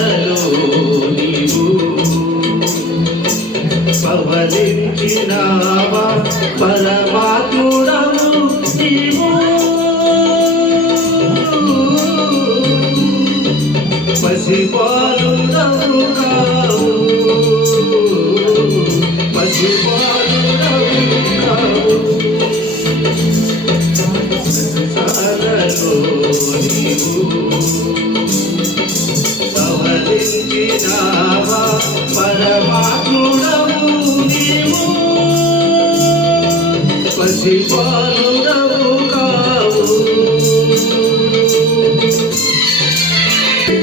పసుసాలలో నీవు. పవలించినావా పరమాత్ముడవు నీవు. పసిపాలుడవు కావు పసిపాలుడవు కావు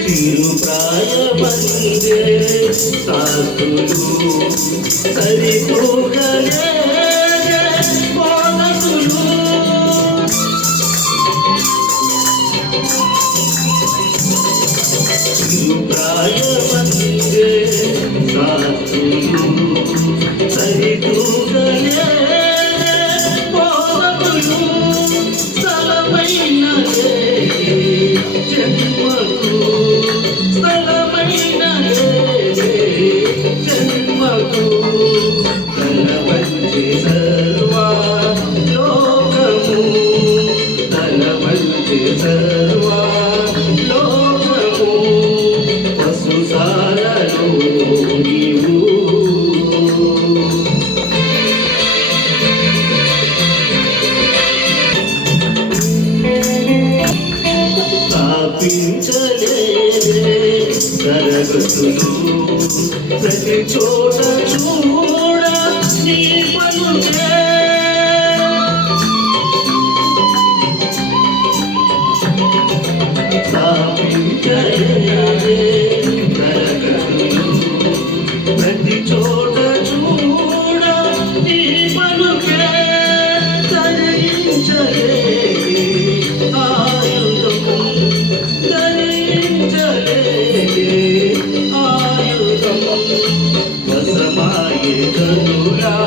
చిరు ప్రాయమందే సాధులు సరిపోగలే do సరగతులు ప్రతి చోట చూడ నీ పలుకే ప్రతి చోట వసమాయే కనులా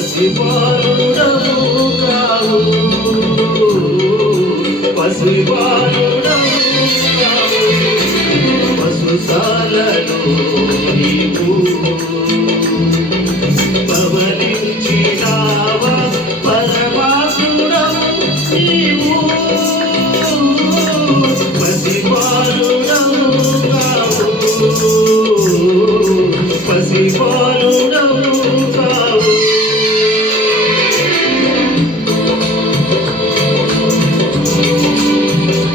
పసిపాలుడవు కావు పసిపాలుడవు కావు పశుశాలలో నీవు పరమాత్ముడవు నీవు కావు